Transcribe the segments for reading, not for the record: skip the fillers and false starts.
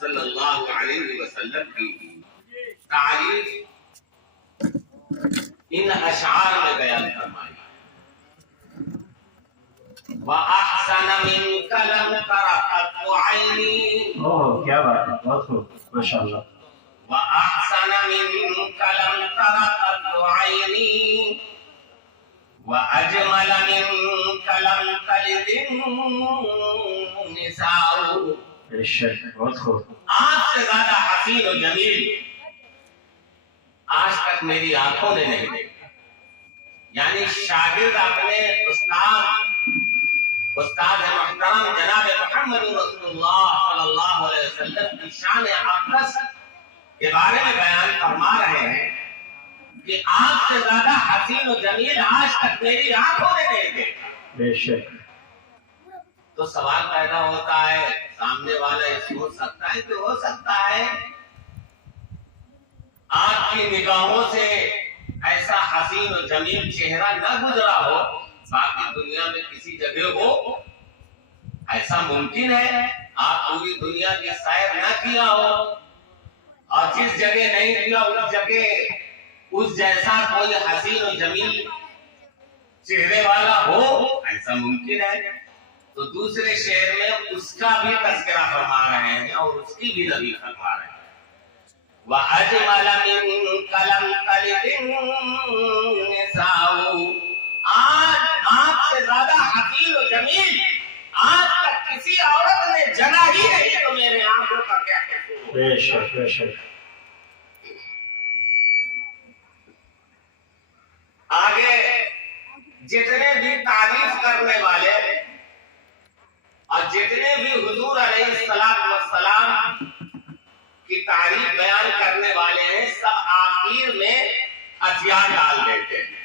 सल्लल्लाहु अलैहि वसल्लम की तारीफ इन अशआर में बयान फरमाई। व अहसन मिन कलम तरक़त ऐनी, ओह क्या बात है, बहुत खूब, माशाअल्लाह। व अहसन मिन कलम तरक़त ऐनी व अजमल मिन कलम तलिदिन निसाउ। बेशक, बहुत खूब। आज से ज्यादा हसीन और जमील आज तक मेरी आंखों ने नहीं देखा। यानी शागिर्द अपने उस्ताद मोहतरम जनाब मोहम्मद रसूलुल्लाह सल्लल्लाहु अलैहि वसल्लम की शान अक़दस के बारे में बयान फरमा रहे हैं कि आज से ज्यादा हसीन और जमील आज तक मेरी आंखों ने नहीं देखा। बेशक। तो सवाल पैदा होता है, सामने वाला ये सोच सकता है कि हो सकता है आपकी निगाहों से ऐसा हसीन और जमील चेहरा न गुजरा हो, बाकी दुनिया में किसी जगह हो, ऐसा मुमकिन है। आप पूरी दुनिया की सैर न किया हो और जिस जगह नहीं किया उस जगह उस जैसा कोई हसीन और जमील चेहरे वाला हो, ऐसा मुमकिन है। तो दूसरे शेर में उसका भी तज़किरा फरमा रहे हैं और उसकी भी नबी फरमा रहे हैं। व अजमल मिन कलम तलिदिन निसाउ, आज आपसे ज्यादा हसीन और जमील आज तक किसी औरत ने जना ही नहीं, तो मेरे आंखों का क्या कसूर। बेशक बेशक। आगे जितने भी तारीफ करने वाले और जितने भी हुजूर अलैहिस्सलाम की तारीफ बयान करने वाले हैं, सब आखिर में हथियार डाल देते हैं।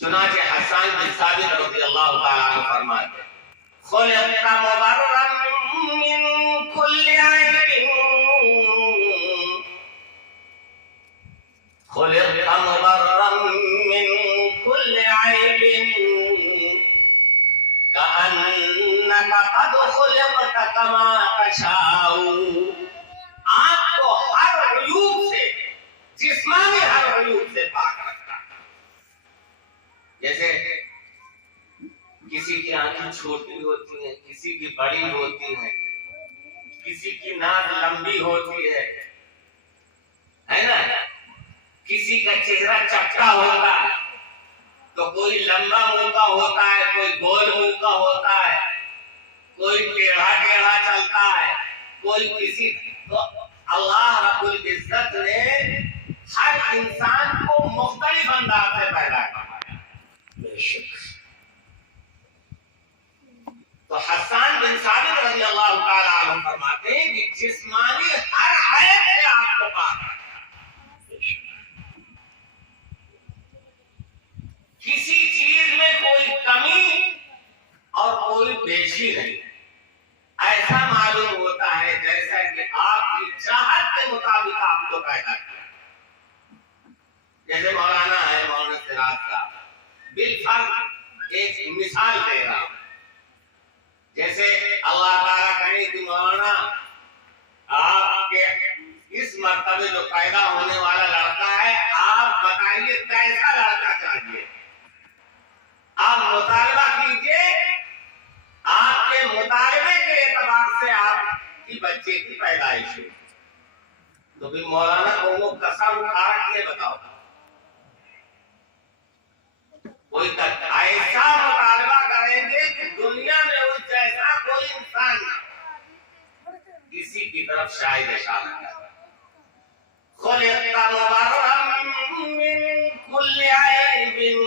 चुनाचे हसन बिन साबित रज़ियल्लाहु ताला अन्हु फरमाते हैं, खुलिक़्ता मुबर्रअन मिन कुल्ली ऐबिन, खुलिक़्ता मुबर्रअन मिन कुल्ली ऐबिन कअन्नका क़द खुलिक़्ता कमा तशाउ। आपको हर अयूब से, जिस्मानी हर अयूब से पाक रखता है। जैसे किसी की आंखें छोटी होती हैं, किसी की बड़ी होती हैं, किसी की नाक लंबी होती है ना? किसी का चेहरा चपटा होता है, तो कोई लंबा मुंह का होता है, कोई गोल मुंह का होता है, कोई टेढ़ा टेढ़ा चलता है, कोई किसी। तो अल्लाह रब्बुल इज्जत ने हर इंसान को मुख्तलिफ अंदाज से पैदा किया। तो हसन बिन साबित रज़ियल्लाहु ताला अन्हु फरमाते हैं कि जिस्मानी हर ऐब से आपको पाक रखना। किसी चीज में कोई कमी और कोई बेशी नहीं। ऐसा मालूम होता है जैसा कि आपकी चाहत के मुताबिक आपको पैदा किया। जैसे मौलाना है, मौलाना सिराज का बिलफर्ज एक मिसाल दे रहा हूं। जैसे अल्लाह ताला कहे कि मौलाना आपके इस मर्तबे जो पैदा होने वाला लड़का है, आप बताइए कैसा लड़का चाहिए। आप मुतालबा कीजिए, आपके मुतालबे के एतबार से आपकी बच्चे की पैदाइश हो। तो फिर मौलाना को वो कसम खा के बताओ, कोई ऐसा मुतालबा करेंगे कि दुनिया में उस जैसा कोई इंसान ना, किसी की तरफ शायद इशारा कर। खुलिक़्ता मुबर्रअन मिन कुल्ली ऐबिन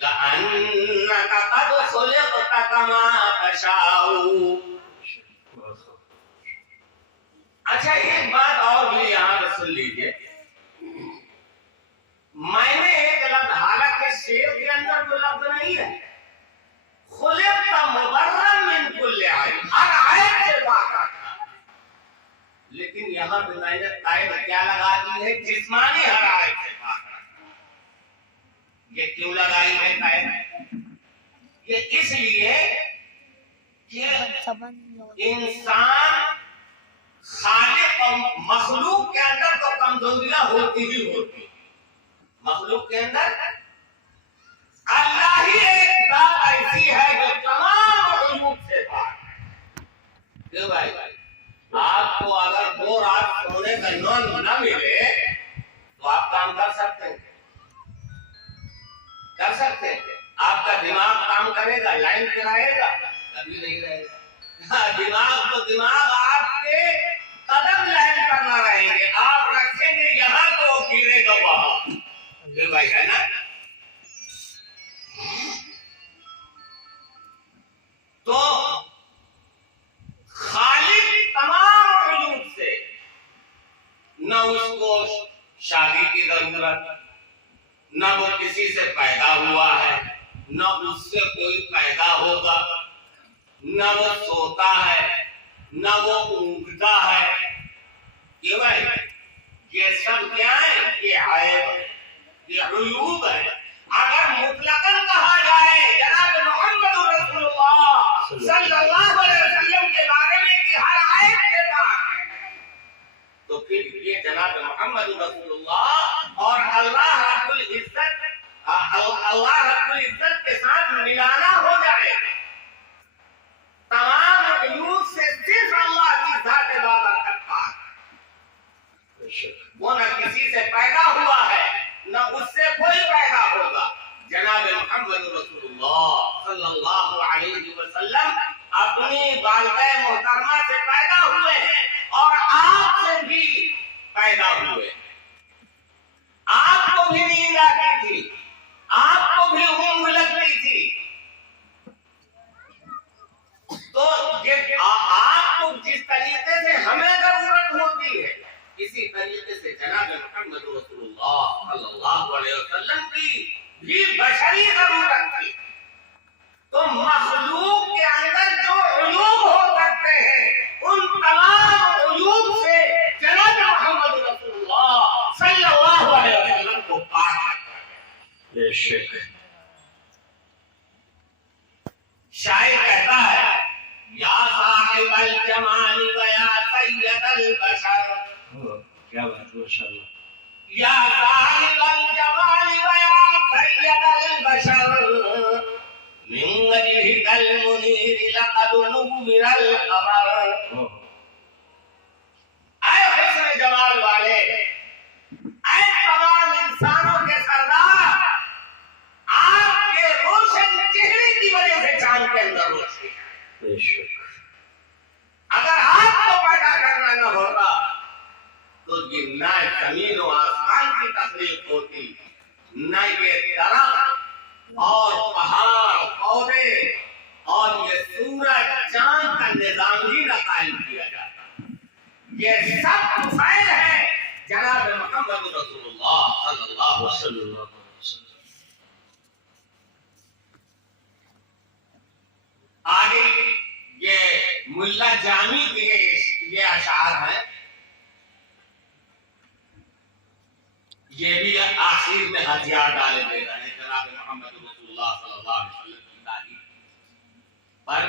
कअन्नका क़द खुलिक़्ता कमा तशाउ। अच्छा, एक बात और भी यहाँ पे सुन लीजिए। मैंने एक लफ्ज़, हालांकि शेर के अंदर तो लफ्ज़ नहीं है, खुलिक़्ता मुबर्रअन मिन कुल्ली ऐब, हर ऐब से पाक रखा, लेकिन यहाँ पे मैंने कैद क्या लगा दी है? जिस्मानी हर ऐब से पाक रखा। ये क्यों लगाई है कैद? ये इसलिए इंसान खालिक और मखलूक के अंदर तो कमजोरियां होती ही होती। मखलूक के अंदर अल्लाह ही एक बात ऐसी है जो तमाम उलूम से पार है। क्यों भाई? आपको अगर 2 रात सोने का नींद न मिले तो आप काम कर सकते हैं, कर सकते हैं। आपका दिमाग काम करेगा, लाइन पे रहेगा? कभी नहीं रहेगा। दिमाग तो दिमाग आपके कदम लाइन पर न रहेंगे, आप रखेंगे यहाँ तो गिरेगा वहां। ये भाई है ना? तो खालिक तमाम उलूम से, न उसको शादी की जरूरत, न वो किसी से पैदा हुआ है, न उससे कोई पैदा होगा, न वो सोता है, न वो ऊँघता है। ये भाई ये सब क्या है? ये है, ये उलूब है। अगर मुतलकन कहा जाए जनाब मोहम्मद रसूलुल्लाह सल्लल्लाहु अलैहि वसल्लम के बारे में कि हर आयत के बाद, तो फिर ये जनाब मोहम्मद रसूलुल्लाह और अल्लाह रब्बुल इज्जत के साथ मिलाना हो जाए। तमाम उलूम से सिर्फ अल्लाह की जात बाबरकत पाक, वो न किसी से पैदा हुआ है, न उससे कोई पैदा होगा। जनाब मोहम्मद रसूलुल्लाह सल्लल्लाहु अलैहि वसल्लम अपनी वालिदा मोहतरमा से पैदा हुए हैं और आपसे भी पैदा हुए। आपको भी नींद आती थी, आपको भी ऊँघ लगती थी, तो ये आपको जिस तरीके से हमें जरूरत होती है, इसी तरीके से जनाब मोहम्मद रसूलुल्लाह सल्लल्लाहु अलैहि वसल्लम की भी बशरी जरूरत थी। तो मखलूक के अंदर जो उलूम हो सकते हैं, उन तमाम उलूम से जनाब मोहम्मद रसूलुल्लाह सल्लल्लाहु अलैहि वसल्लम को पार करता है। बेशक। शायर कहता है, या साहिबल जमाल व या सय्यदल बशर, क्या बात, माशाअल्लाह। या साहिबल जमाल व या सय्यदल बशर मिन वजहिकल मुनीर लक़द नुव्विरल क़मर। ऐ हुस्न जमाल वाले, ऐ तमाम इंसानों के सरदार, आपके रोशन चेहरे की वजह से चांद के अंदर रोशनी है। बेशक। अगर आपको पैदा करना न होता तो ये न जमीन और आसमान की तखलीक होती, न ये दरख्त और पहाड़ पौधे और ये सूरज चांद का निजाम ही न कायम किया जाता। ये सब फैल है जनाब मोहम्मद रसूलुल्लाह सल्लल्लाहु अलैहि वसल्लम। आगे ये मुल्ला जामी के ये अशार हैं, ये भी आखिर में हथियार डाले दे रहे हैं जनाब मोहम्मद रसूलुल्लाह सल्लल्लाहु अलैहि वसल्लम की तारीफ पर।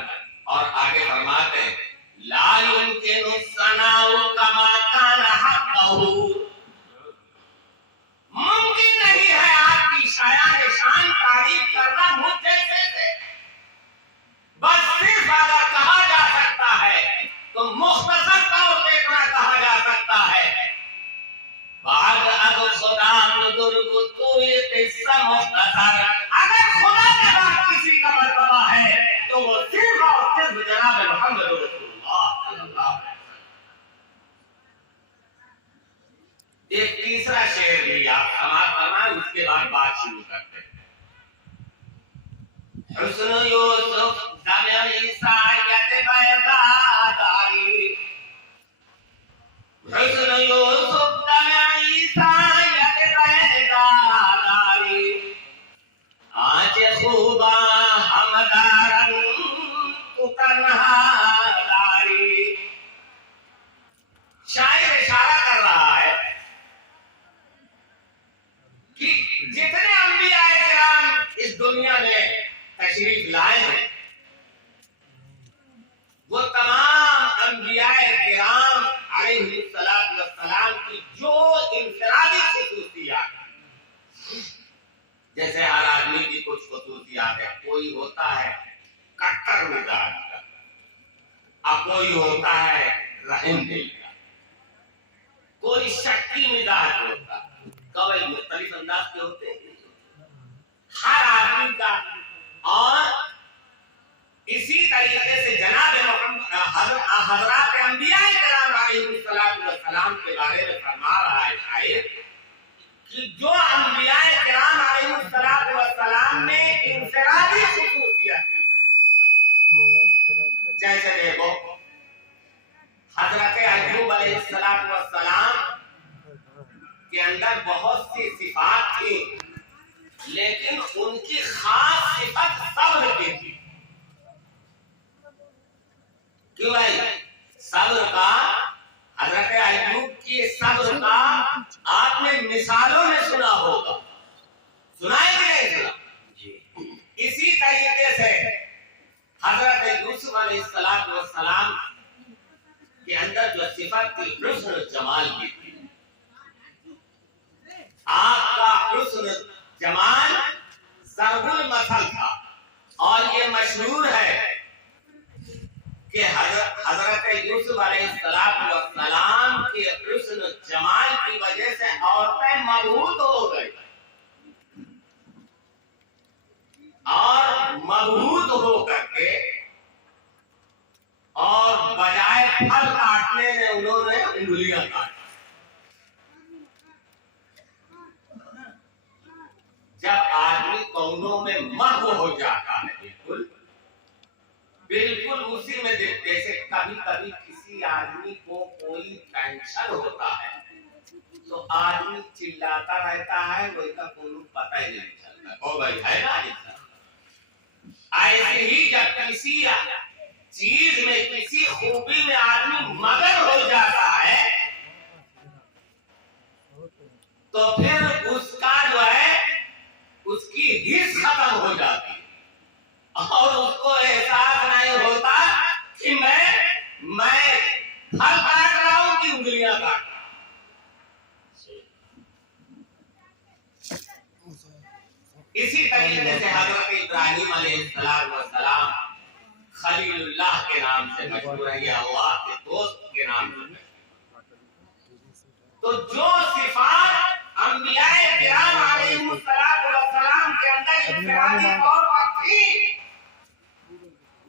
और आगे फरमाते हैं, ला युमकिनु सनाउ कमा काना हक़्क़हु, मुमकिन नहीं है आपकी शायान शान तारीफ करना मुझ जैसे से। बस सिर्फ अगर कहा जा सकता है तो मुख्तसर तौर पे इतना कहा जा सकता है, बाद अगर खुदा बुजुर्ग तो ये किस्सा मुख्तसर, अगर खुदा के बाद किसी का मर्तबा है तो वो सिर्फ और सिर्फ जनाब मोहम्मद रसूलुल्लाह सल्लल्लाहु अलैहि वसल्लम। एक तीसरा शेर भी आप समाप्त फरमाएं, उसके बाद बात शुरू करते हैं। हुस्न यूसुफ दम ईसायत बैदादारी, हुस्न यूसुफ दम ईसायत बैदादारी, आज खूबा हमदारन तन्हादारी। शायर इशारा कर रहा है कि जितने अंबिया किराम इस दुनिया में तशरीफ लाए हैं, कोई होता है रहम दिल का, कोई शक्ति मिजाज होता, कवि मुख्तलिफ अंदाज के होते हैं हर आदमी का। और इसी तरीके से जनाब हज़रात अंबिया किराम अलैहिस्सलाम के बारे में फरमा रहा है शायद कि जो अंबिया किराम अलैहिस्सलाम में इंफरादी खुसूसियत है, जैसे देखो हजरत अय्यूब अलैहिस्सलाम के अंदर बहुत सी सिफात थी, लेकिन उनकी खास सिफत सब्र की थी। क्यों भाई? सब्र का, हजरत अय्यूब की सब्र का आपने मिसालों में सुना होगा, सुना है कि नहीं सुना? इसी तरीके से हजरत यूसुफ अलैहिस्सलाम के अंदर जो सिफत थी हुस्न जमाल की थी। आपका हुस्न जमाल ज़रबुल मसल था, और ये मशहूर है कि हजरत यूसुफ अलैहिस्सलाम के हुस्न जमाल की वजह से औरतें मबहूत हो गई, और मबहूत हो करके और बजाय फल काटने में उन्होंने उंगलियां काटी। जब आदमी कौनों में महव हो जाता है, बिल्कुल बिल्कुल उसी में, जैसे कभी कभी किसी आदमी को कोई टेंशन होता है तो आदमी चिल्लाता रहता है, कोई का कोई पता ही नहीं चलता। ओ भाई है ना, ऐसे ही जब किसी चीज में, किसी खूबी में आदमी मगन हो जाता है तो फिर उसका जो है उसकी हिस्स खत्म हो जाती है, और उसको एहसास नहीं होता कि मैं फल काट रहा हूं कि उंगलियां काट रहा हूं। इसी तरीके से हजरत इब्राहिम अलैहिस्सलाम खलीलुल्लाह के नाम से मशहूर है, अल्लाह के दोस्त के नाम से। तो जो सिफात अंबिया किराम अलैहिस्सलाम के अंदर इंफरादी तौर पर थी,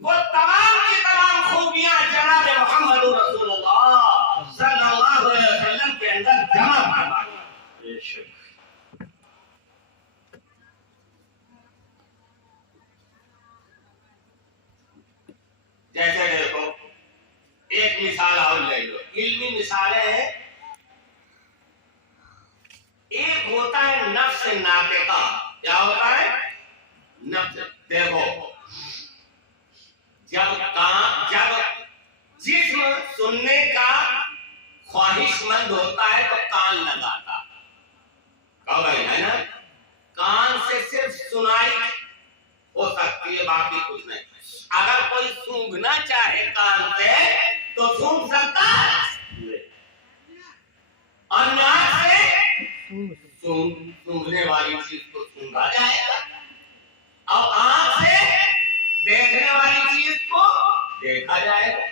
वो तमाम की तमाम खूबियां जनाब मोहम्मद रसूलुल्लाह सल्लल्लाहु अलैहि वसल्लम के अंदर जमा फरमा दी। जैसे देखो एक मिसाल और ले लो, इल्मी मिसालें हैं। एक होता है नफ्स नातिका। क्या होता है? नफ्स। देखो जब जिस्म सुनने का ख्वाहिशमंद होता है तो कान लगाता, कहो भाई है ना, कान से सिर्फ सुनाई हो सकती है, बाकी कुछ नहीं। अगर कोई सूंघना चाहे कान से तो सूंघ सकता है, और नाक से सूंघने वाली चीज को सूंघा जाएगा, और आंख से देखने वाली चीज को देखा जाएगा,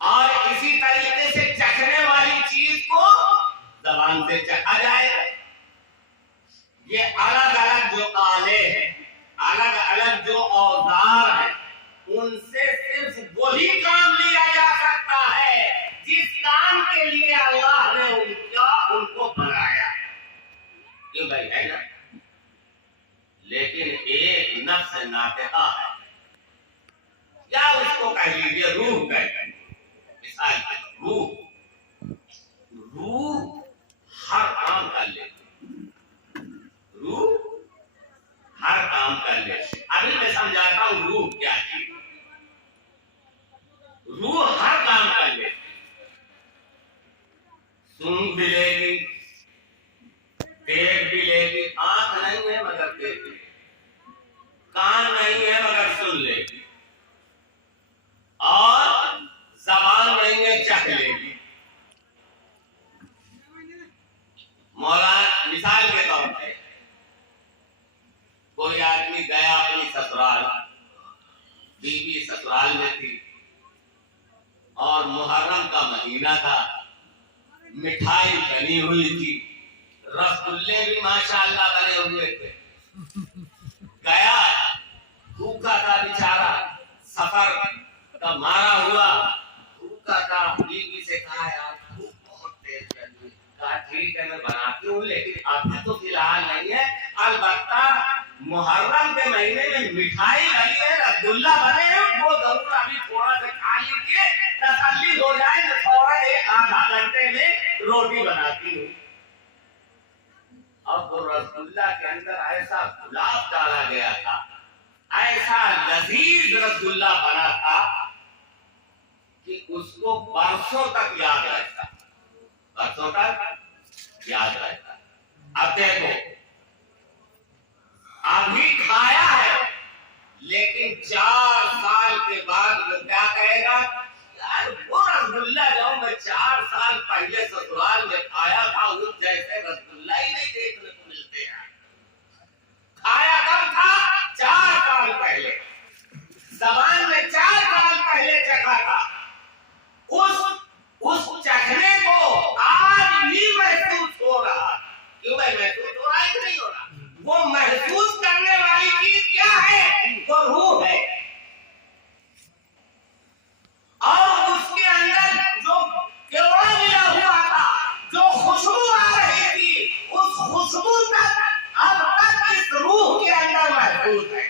और इसी तरीके से चखने वाली चीज को जबान से चखा जाएगा। ये अलग अलग जो आले हैं, अलग अलग जो औजार हैं, उनसे सिर्फ वही काम लिया जा सकता है जिस काम के लिए अल्लाह ने उनको बनाया। क्यों भाई है ना? लेकिन एक नफ्स नातिका है, या उसको कह लीजिए रूह कहते हैं। मिसाल रूह हर काम कर लेती, रूह हर काम कर ले। अभी मैं समझाता हूं रूह क्या चीज। रूह हर काम कर लेती, सूंघ भी लेगी, देख भी लेगी, आंख नहीं है मगर देख लेगी, कान नहीं है मगर सुन लेगी, और जबान नहीं है चख लेगी। मौलाना मिसाल के तौर पे कोई आदमी गया अपनी ससुराल, महीना था, मिठाई बनी हुई थी, रसगुल्ले भी माशाअल्लाह बने हुए थे। गया, भूखा था बेचारा, सफर का मारा हुआ, भूखा था। बीवी से कहा यार भूख बहुत तेज लगी। कहा ठीक है मैं बनाती हूँ, लेकिन अभी तो फिलहाल नहीं है, अलबत्ता मुहर्रम के महीने में मिठाई बनी है, रसगुल्ला बने हैं, वो जरूर अभी थोड़ा सा खा लीजिए, तसल्ली हो जाए, मैं फौरन एक आधा घंटे में रोटी बनाती हूँ। अब वो रसगुल्ला के अंदर ऐसा गुलाब डाला गया था, ऐसा लजीज रसगुल्ला बना था कि उसको बरसों तक याद रहता, बरसों तक याद रहता। अब देखो अभी खाया है, लेकिन 4 साल के बाद वो क्या कहेगा, यार वो रसगुल्ला जो मैं 4 साल पहले ससुराल में खाया था, उस जैसे रसगुल्ला ही नहीं देखने को मिलते हैं। खाया कब था? 4 साल पहले, जबान में 4 साल पहले चखा था। उस चखने को आज भी महसूस हो रहा। क्यों भाई महसूस हो रहा है कि नहीं हो रहा? वो महसूस करने वाली चीज क्या है? वो रूह है। और उसके अंदर जो केवड़ा मिला हुआ था, जो खुशबू आ रही थी, उस खुशबू तक अब तक इस रूह के अंदर महसूस है।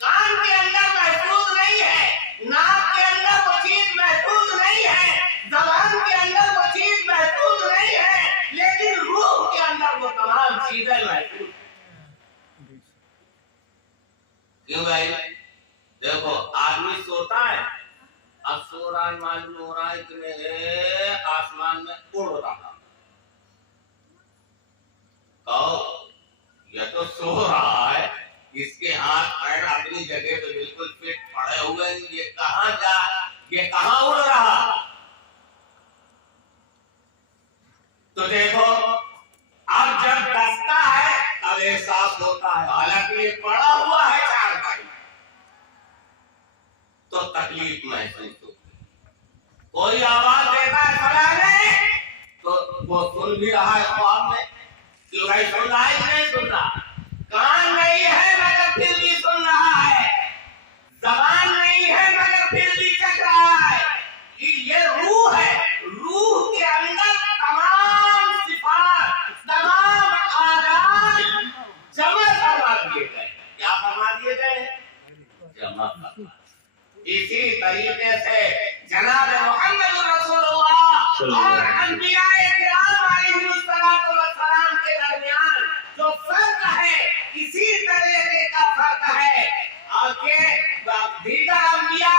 कान के अंदर महसूस नहीं है, नाक के अंदर वो चीज महसूस नहीं है, जबान के अंदर वो चीज महसूस नहीं है, लेकिन रूह के अंदर वो तमाम चीजें महसूस। क्यों भाई? देखो आदमी सोता है, अब सो रहा है, मालूम हो रहा है कि आसमान में उड़ रहा। कहो यह तो सो रहा है, इसके हाथ पैर अपनी जगह पे बिल्कुल फिट पड़े हुए, ये कहाँ उड़ रहा? तो देखो अब जब डसता है तब एहसास होता है, हालांकि ये पड़ा हुआ है चारपाई, तो तकलीफ महसूस होती। कोई आवाज देता है फलाने, तो वो सुन भी रहा है ख्वाब में, क्यों भाई सुन रहा है कि नहीं सुन रहा? कान नहीं है मगर फिर भी सुन रहा है, जबान नहीं है मगर फिर भी चख रहा है। कि ये रूह है, रूह के अंदर तमाम सिफात, तमाम आराम जमा करवा दिए गए। क्या फरमा दिए गए? जमा करवा। इसी तरीके से जनाब मोहम्मद रसूलुल्लाह और अंबियाए किराम अलैहिस्सलातु वस्सलाम के दरमियान जो फर्क है, इसी तरीके का फर्क है। और के दीगर अंबिया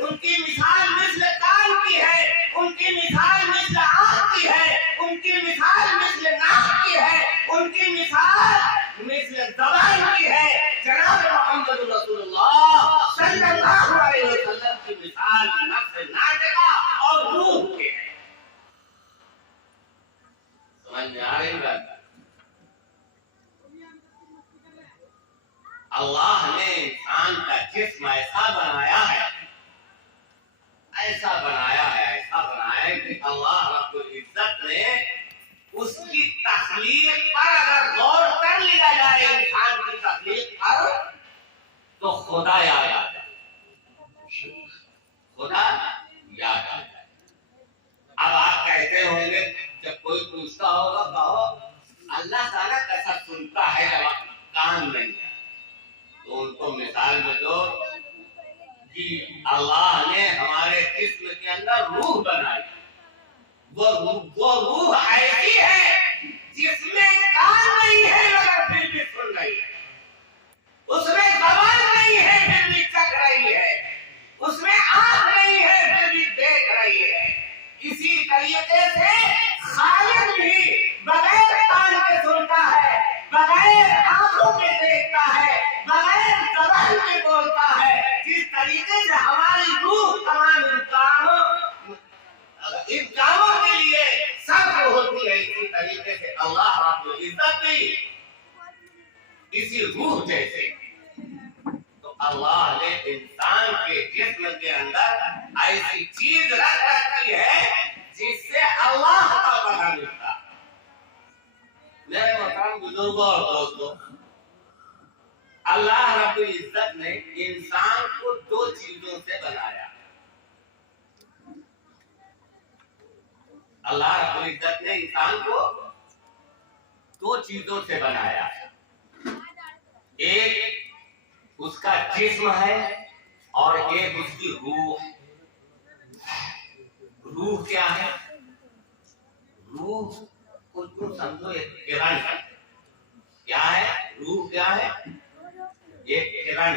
उनकी मिसाल मिस्ल कान की है, उनकी मिसाल मिस्ल आँख की है, उनकी मिसाल मिस्ल नाक की है, उनकी मिसाल मिस्ल ज़बान की है। जनाब मोहम्मद रसूलुल्लाह सल्लल्लाहु अलैहि वसल्लम की मिसाल नफ्स नातिका और रूह की है। समझ में आ रही बात? अल्लाह ने इंसान का जिस्म ऐसा बनाया है, ऐसा बनाया है, ऐसा बनाया है कि अल्लाह रब्बुल इज्जत ने उसकी तख्लीक पर अगर गौर कर लिया जाए, इंसान की तख्लीक पर, तो खुदा याद आ जाए, खुदा याद आ जाए। अब आप कहते होंगे, जब कोई पूछता होगा कहो अल्लाह ताला कैसा सुनता है जब कान नहीं है, तो उनको मिसाल में दो कि अल्लाह ने हमारे जिस्म के अंदर रूह बनाई। वो रूह ऐसी है जिसमें कान नहीं है मगर फिर भी सुन रही है, उसमें ज़बान नहीं है फिर भी चख रही है, उसमें आँख नहीं है फिर भी देख रही है। इसी तरीके से खालिक भी बगैर कान के सुनता है, बगैर आंखों के देखता है, बगैर ज़बान के बोलता है। जिस तरीके से हमारी रूह तमाम इन कामों के लिए सब्र होती है, इसी तरीके से अल्लाह रब्बुल इज्जत भी इसी रूह जैसे। तो अल्लाह ने इंसान के जिस्म के अंदर ऐसी चीज रख रखी है जिससे अल्लाह का पता मिलता। मेरे मोहतरम बुजुर्गों और दोस्तों, अल्लाह रब्बुल इज्जत ने इंसान को दो चीजों से बनाया। अल्लाह रब्बुल इज्जत ने इंसान को दो चीजों से बनाया। एक उसका जिस्म है और एक उसकी रूह। रूह क्या है? रूह को तुम समझो एक किरण। क्या है रूह? क्या है? एक किरण।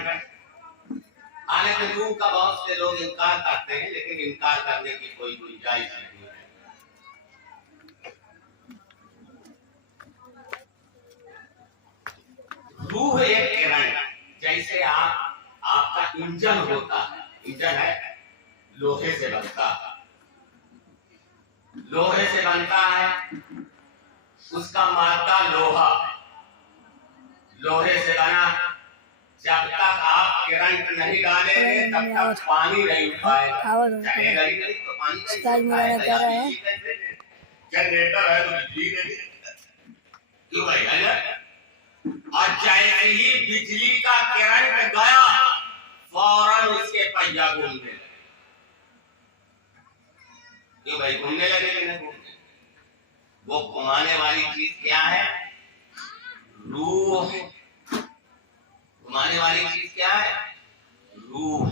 हालांकि रूह का बहुत से लोग इनकार करते हैं, लेकिन इनकार करने की कोई गुंजाइश नहीं है। रूह एक किरण, जैसे आपका इंजन होता है। इंजन है लोहे से बनता है, लोहे से बनता है, उसका मादा लोहा, लोहे से बना। जब तक आप करंट नहीं डालेंगे तब तक पानी नहीं पाएगा, चलेगा ही नहीं। तो पानी का जनरेटर है तो बिजली नहीं, क्यों भाई है? और जैसे ही बिजली का करंट गया फौरन उसके पहिया घूमने लगे। क्यों भाई? घूमने लगे कि नहीं घूमने? वो घुमाने वाली चीज क्या है? रूह। घुमाने वाली चीज क्या है? रूह।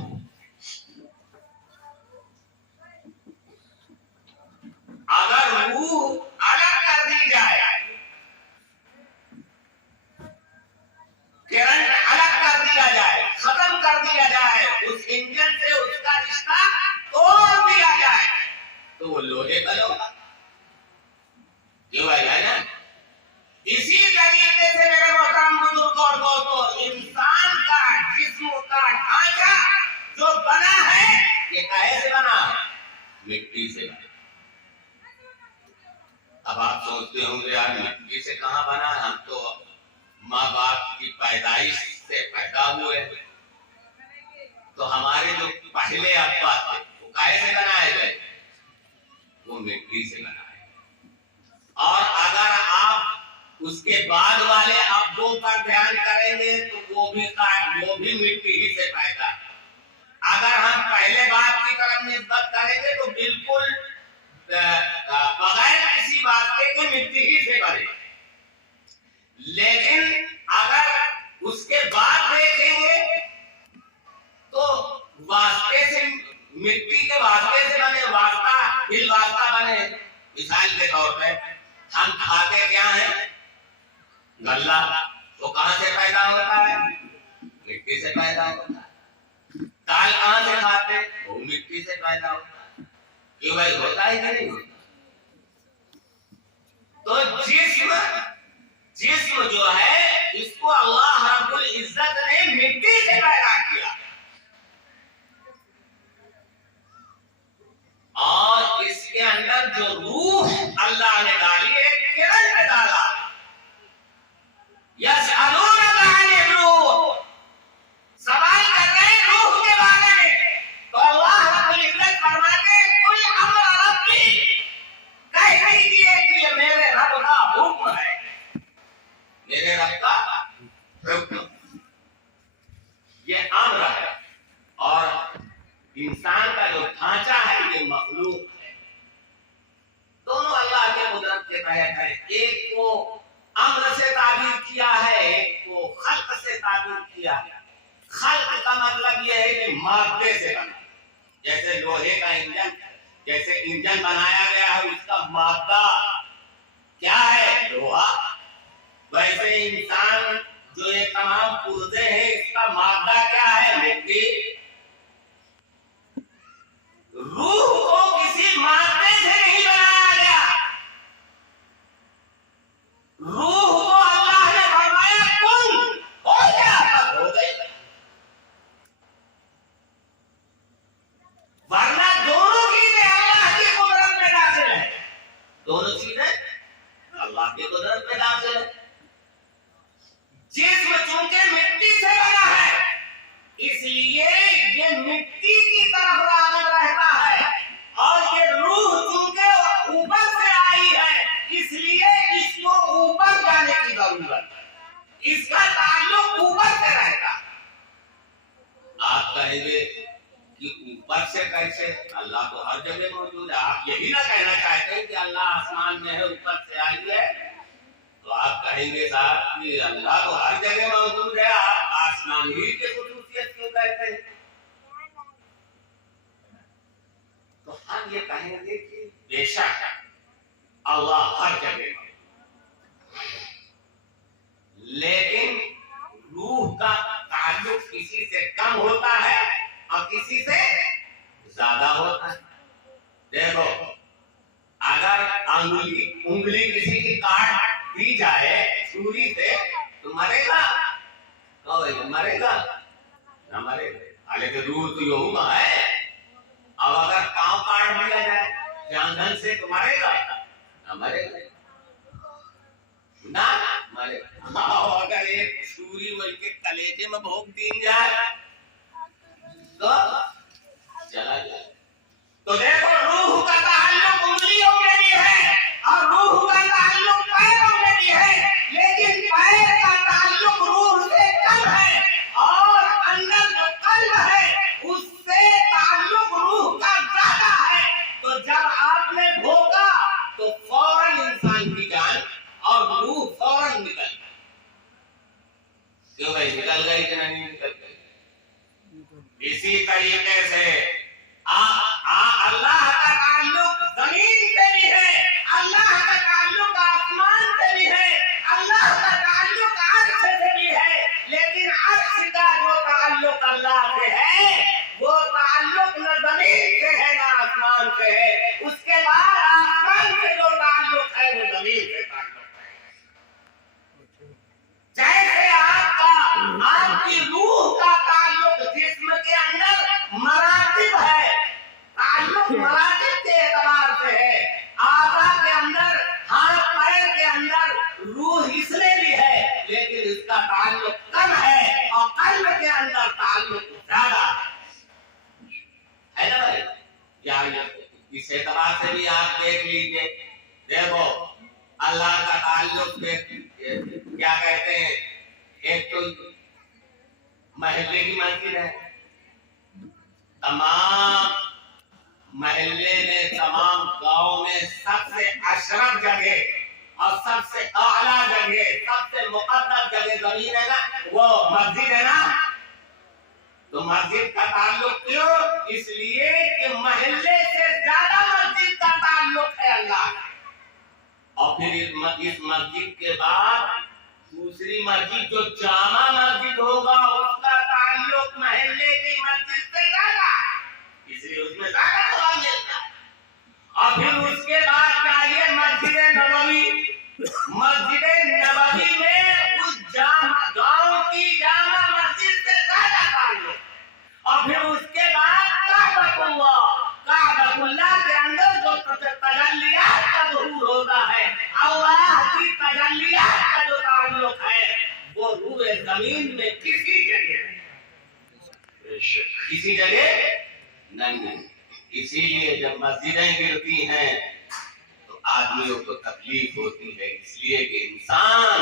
अगर रूह अलग कर दी जाए, करंट अलग कर दिया जाए, खत्म कर दिया जाए, उस इंजन से उसका रिश्ता तोड़ दिया जाए, तो वो लोहे का लोहा। क्यों है ना? इसी तरीके से मेरे मोहतरम बुजुर्गों और दोस्तों, इंसान का जिस्म का ढांचा जो बना है, ये काहे से बना? मिट्टी से बना। अब आप सोचते होंगे यार मिट्टी से कहाँ बना? हम तो माँ बाप की पैदाइश से पैदा हुए, तो हमारे जो पहले अब्बा थे वो काहे से बनाए गए? वो मिट्टी से बनाए। और अगर आप उसके बाद वाले अब्बों पर ध्यान करेंगे तो वो भी मिट्टी ही से पैदा। अगर हम पहले बात की तरफ निस्बत करेंगे तो बिल्कुल बगैर किसी बात के मिट्टी ही से बने। लेकिन अगर उसके बाद देखेंगे तो वास्ते से, मिट्टी के वास्ते से बने, वास्ता हिल वास्ता बने। मिसाल के तौर पे हम खाते क्या है? गल्ला। तो कहां से पैदा होता है? मिट्टी से पैदा होता है। दाल कहां से खाते? वो मिट्टी से पैदा होता है। क्यों भाई? होता है कि नहीं? तो जिस्म जो है, इसको अल्लाह रब्बुल इज्जत ने मिट्टी से पैदा किया और इसके अंदर जो रूह अल्लाह ने डाली, एक किरण में डाला। यस्अलूनका अनिर रूह, सवाल कर रहे हैं रूह के बारे में। तो अल्लाह रब्बुल इज्जत फरमाते हैं कुल अम्र रब्बी, कह दीजिए कि ये मेरे रब का हुक्म है, मेरे रब का हुक्म, ये अम्र है। और इंसान का जो ढांचा है ये मखलूक है। दोनों अल्लाह के कुदरत के तहत है। एक को अम्र से ताबीर किया है, एक को खल्क से ताबीर किया है। खल्क का मतलब यह है कि मादे से बना। जैसे लोहे का इंजन, जैसे इंजन बनाया गया है, उसका मादा क्या है? लोहा। वैसे इंसान जो ये तमाम पुर्जे हैं, इसका मादा क्या है? मिट्टी। रूह को किसी मादे से नहीं बनाया गया। रूह को अल्लाह ने फरमाया कुन हो गया, हो गई। वरना दोनों चीजें अल्लाह की कुदरत में दाखिल है। दोनों चीजें अल्लाह की कुदरत में दाखिल है। जिस्म चूंकि मिट्टी से बना है, इसलिए ये मिट्टी की तरफ राग़िब रहता है। और ये रूह चूंकि ऊपर से कैसे? अल्लाह तो हर जगह मौजूद है। आप यही ना कहना चाहते हैं कि अल्लाह आसमान में है, ऊपर से आई है, तो आप कहेंगे साहब कि अल्लाह तो हर जगह मौजूद है, आप आसमान ही की खुसूसियत क्यों कहते हैं? तो हम ये कहेंगे कि बेशक अल्लाह हर जगह, लेकिन रूह का ताल्लुक किसी से कम होता है और किसी से ज्यादा होता है। देखो, अगर उंगली किसी की काट दी जाए छुरी से तो मरेगा? मरेगा ना मरेगा, लेकिन रूह तो यूं है। अब अगर पांव काट दिया जाए जांघन से तो मरेगा ना मरेगा? ना मरेगा। अगर एक छुरी वही के कलेजे में भोंक दी जाए तो चला जाए। तो देखो, रूह का ताल्लुक उंगलियों में भी है और रूह का ताल्लुक पैरों में भी है, लेकिन पैर का ताल्लुक रूह से कम है और अंदर जो कल्ब है उससे ताल्लुक रूह का ज्यादा है। तो जब आपने भोंका तो फौरन इंसान की जान और रूह फौरन निकल गई। क्यों भाई, निकल गई कि नहीं निकल गई? इसी तरीके से अल्लाह का ताल्लुक जमीन से भी है, अल्लाह का ताल्लुक आसमान से भी है, अल्लाह का ताल्लुक अर्श से भी है, लेकिन अर्श का जो ताल्लुक अल्लाह से है वो ताल्लुक न जमीन से है न आसमान से है। उसके बाद आसमान से जो ताल्लुक है वो जमीन से ताल्लुक है। जैसे आपकी रूह का ताल्लुक जिस्म के अंदर मरातिब है, ताल्लुक मरातिब के एतबार से है। आज़ा के अंदर, हाथ पैर के अंदर रूह इसमें भी है, लेकिन इसका ताल्लुक कम है और कल्ब के अंदर ताल्लुक ज्यादा है ना भाई? या इस एतबार से भी आप देख लीजिए। देखो, अल्लाह का ताल्लुक क्या कहते हैं, एक तो महल्ले की मस्जिद है, तमाम महल्ले में, तमाम गांव में सबसे अशरफ जगह और सबसे आला जगह, सबसे मुकद्दस जगह जमीन है ना, वो मस्जिद है ना। तो मस्जिद का ताल्लुक क्यों? इसलिए कि महल्ले से ज्यादा मस्जिद का ताल्लुक है अल्लाह। और फिर इस मस्जिद के बाद दूसरी मस्जिद जो जामा मस्जिद होगा उसका ताल्लुक महल्ले की मस्जिद से ज्यादा, इसलिए उसमें ज्यादा सवाब मिलता है। और फिर उसके बाद चाहिए मस्जिद नबवी। मस्जिद नबवी में उस जामा गांव की जामा मस्जिद से ज्यादा ताल्लुक। और फिर उसके बाद काबतुल्लाह के अंदर जो तजल्लियात का ज़हूर होता है, अल्लाह की तजल्लियात का जो ताल्लुक है वो रूह जमीन में किसी जगह नहीं। इसीलिए जब मस्जिदें गिरती हैं तो आदमियों को तकलीफ होती है, इसलिए कि इंसान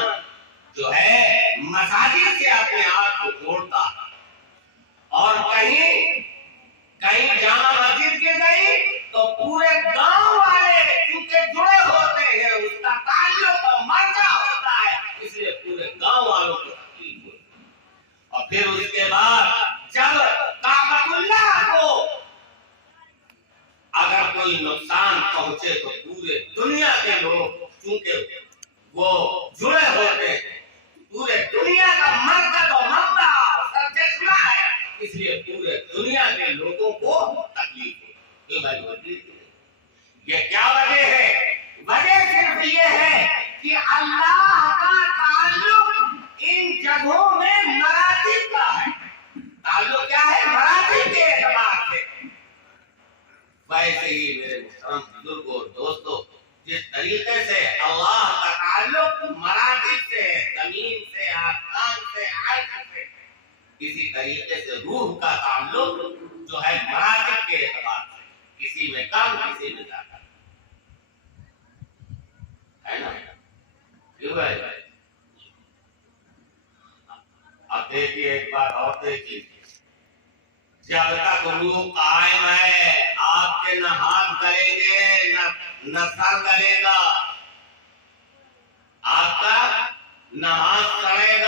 जो है मसाजिद से अपने आप को जोड़ता है। और कहीं जामा मस्जिद गिर गई तो पूरे गांव वाले क्योंकि जुड़े होते हैं, उसका ताल्लुक और मर्जा होता है, इसलिए पूरे गांव वालों को तकलीफ होती है। और फिर उसके बाद जब काबतुल्लाह को अगर कोई नुकसान पहुंचे तो पूरे दुनिया के लोग, क्योंकि वो जुड़े होते हैं, पूरे दुनिया का मरकज और मबदा और चश्मा है, इसलिए पूरे दुनिया के लोगों को तकलीफ होती है। ये क्या वजह है? वजह सिर्फ ये है कि अल्लाह का ताल्लुक इन जगहों में मरातिब का है। ताल्लुक क्या है? मरातिब के एतबार से। वैसे ही मेरे मुहतरम बुजुर्गों और दोस्तों, जिस तरीके से अल्लाह का ताल्लुक मरातिब से है, जमीन से, आसमान से, अर्श से, इसी तरीके से रूह का ताल्लुक जो है मरातिब के एतबार से, किसी में कम किसी में ज्यादा है ना। क्यों भाई? अब देखिए, एक बात और देखिए, जब तक रूह कायम है आपके न हाथ गलेंगे न सर गलेगा, आपका न हाथ सड़ेगा